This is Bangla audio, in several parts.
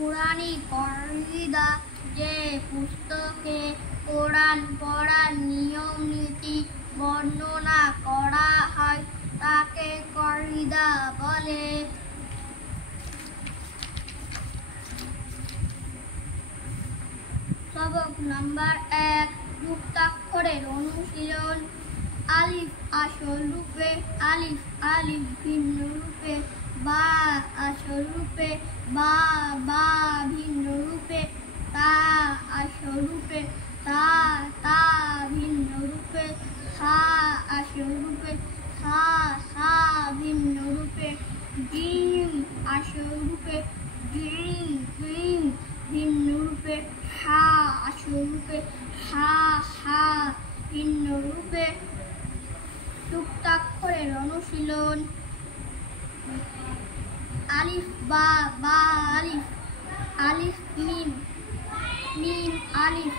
কুরআনী কায়দা যে পুস্তকে কোরআন পড়ার নিয়ম নীতি বর্ণনা করা হয় তাকে কায়দা বলে। সবক নাম্বার 1, যুক্তাক্ষরের অনুশীলন। আলিফ আসল রূপে, আলিফ আলিফ ভিন্ন রূপে, বা আসল রূপে, বা বা ভিন্ন রূপে, তা আসল রূপে, তা তা ভিন্ন রূপে, সা আসল রূপে, সা সা ভিন্ন রূপে, জিম আসল রূপে, জিম জিম ভিন্ন রূপে, হা আসল রূপে, হা হা ভিন্ন রূপে। যুক্তাক্ষরের অনুশীলন। আলিফ বা বা আলিফ, আলিফ মিম, মিম আলিফ,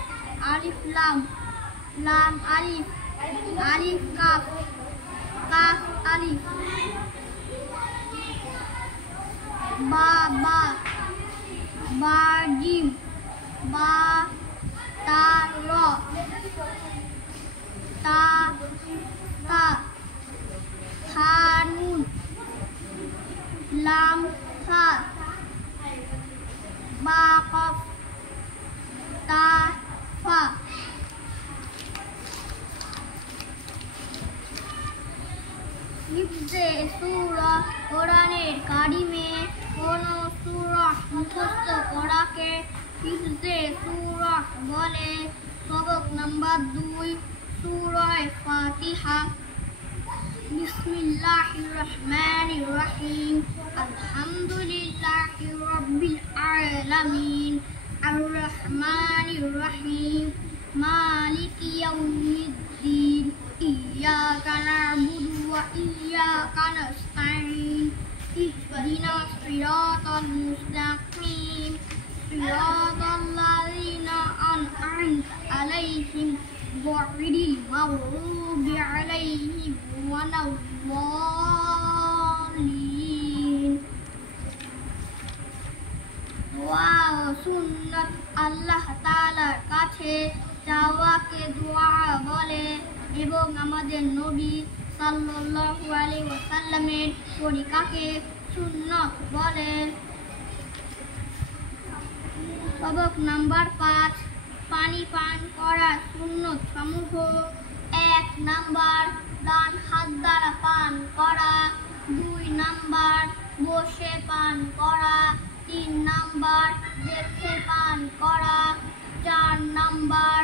আলিফ লাম, লাম আলিফ, আলিফ কাফ, কাফ আলিফ। বা বা, বা জিম, বা তা র, তা তা, হা নুন, লাম ফা, বা কফ, তা ফা। হিফজে সূরা কোরআনের কারিমে কোন সূরা মুখস্থ করাকে হিফজে সূরা বলে। সবক নাম্বার 2, সূরা ফাতিহা। বিসমিল্লাহির রহমানির রহিম, আলহামদুলিল্লাহি রাব্বিল আলামিন, আর রহমানির রহিম, মালিকি ইয়াউমিদ্দিন, ইয়াকা না'বুদু ওয়া ইয়াকা নাস্তাঈন, ইহদিনাস সিরাতাল মুস্তাকিম, সিরাতাল লাযিনা আন'আমতা আলাইহিম গয়রিল মাগদুবি আলাইহিম ওয়ালাদ-দাল্লিন। দোয়া ও সুন্নাত। আল্লাহ তাআলার কাছে চাওয়াকে দোয়া বলে এবং আমাদের নবী সাল্লাল্লাহু আলাইহি ওয়াসাল্লামের তরিকাকে সুন্নাত বলে। সবক নাম্বার 5, পানি পান করার সুন্নত সমূহ। 1 নাম্বার, ডান হাত দ্বারা পান করা। 2 নাম্বার, বসে পান করা। 3 নাম্বার, দেখে পান করা। 4 নাম্বার,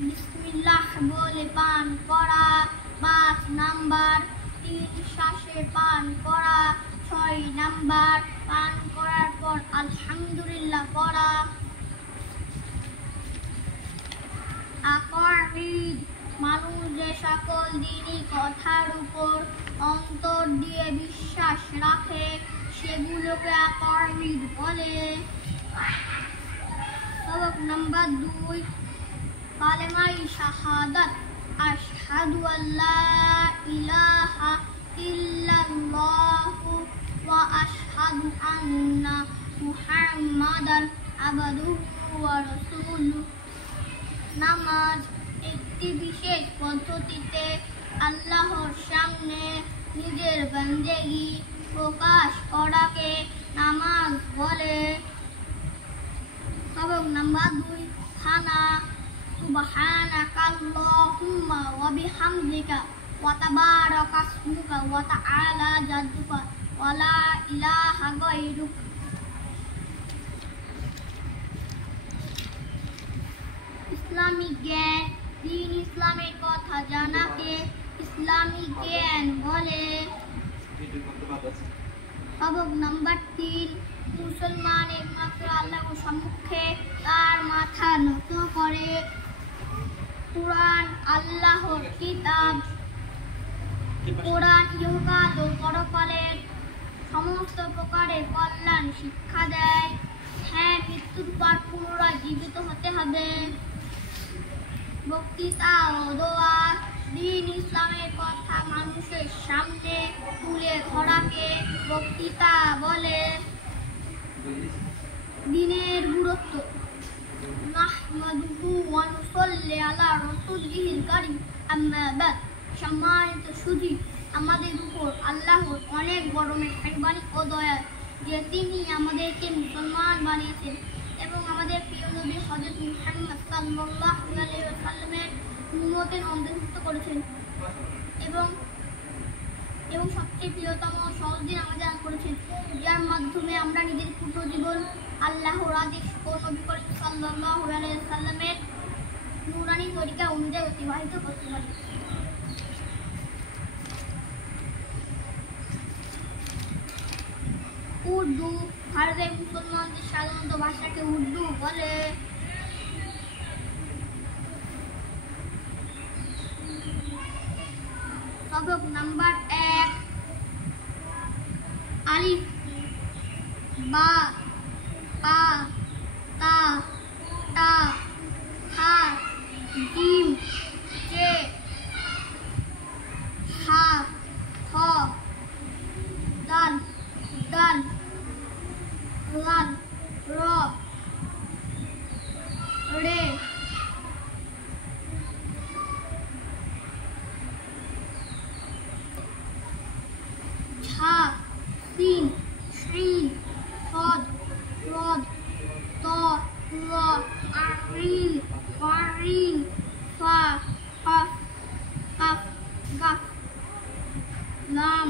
বিসমিল্লাহ বলে পান করা। 5 নাম্বার, 3 শ্বাসে পান করা। 6 নাম্বার, পান করার পর আলহামদুলিল্লাহ পড়া। আকাঈদ, মানুষ যে সকল দ্বীনি কথার উপর অন্তর দিয়ে বিশ্বাস রাখে সেগুলোকে আকাঈদ বলে। সবক নাম্বার 2, কালেমায়ে শাহাদাত। আশহাদু আল্লা ইলাহা ইল্লাল্লাহু ওয়া আশহাদু আন্না মুহাম্মাদান আবদুহু ওয়া রাসূলুহু। নামাজ একটি বিশেষ পদ্ধতিতে আল্লাহর সামনে নিজের বান্দেগি প্রকাশ করাকে নামাজ বলে। সবক নাম্বার 2, খানা। সুবহানাকাল্লাহুম্মা ওয়া বিহামদিকা ওয়া তাবারাকা ইসমুকা ওয়া তাআলা জাদ্দুকা ওয়া লা ইলাহা গায়রুক। ইসলামিক জ্ঞান, দ্বীন ইসলামের কথা জানাকে ইসলামিক জ্ঞান বলে। সবক নাম্বার 3, মুসলমান একমাত্র আল্লাহর সম্মুখে তার মাথা নত করে। কুরআন আল্লাহর কিতাব। কোরআন ইহকাল ও পরকালের সমস্ত প্রকারের কল্যাণ শিক্ষা দেয়। হ্যাঁ, মৃত্যুর পর পুনরায় জীবিত হতে হবে। বক্তৃতা ও দোয়া, দ্বীন ইসলামের কথা মানুষের সামনে তুলে ধরাকে বক্তৃতা বলে। দিনের গুরুত্ব। নাহমাদুহু ওয়া নুসাল্লি আলা রাসূলিহিল কারীম, আম্মা বাদ। সম্মানিত সুধী, আমাদের উপর আল্লাহর অনেক বড় মেহেরবানি ও দয়া যে তিনি আমাদেরকে মুসলমান বানিয়েছেন এবং আমাদের প্রিয় নবী হযরত মুহাম্মদ সাল্লাল্লাহু আলাইহি ওয়াসাল্লামের উম্মতের অন্তর্ভুক্ত করেছেন এবং সবচেয়ে প্রিয়তম সহজ দিন আমাদের দান করেছেন, যার মাধ্যমে আমরা নিজের পুরো জীবন আল্লাহর আদেশ ও নবী করিম সাল্লাল্লাহু আলাইহি ওয়াসাল্লামের নূরানি তরিকা অনুযায়ী অতিবাহিত করতে পারি। উর্দু। ভারতের মুসলমানদের সাধারণত ভাষাকে উর্দু বলে। সবক নাম্বার 1, আলিফ, বা, পা, তা, টা, হা, জিম, জে, হা, খ, দাল, দাল, লাল, র, রে, ঝা, সিন, শিন, সদ, রদ, ত, র, আইন, ওয়াইন, ফা, কফ, কাফ, গাফ, লাম,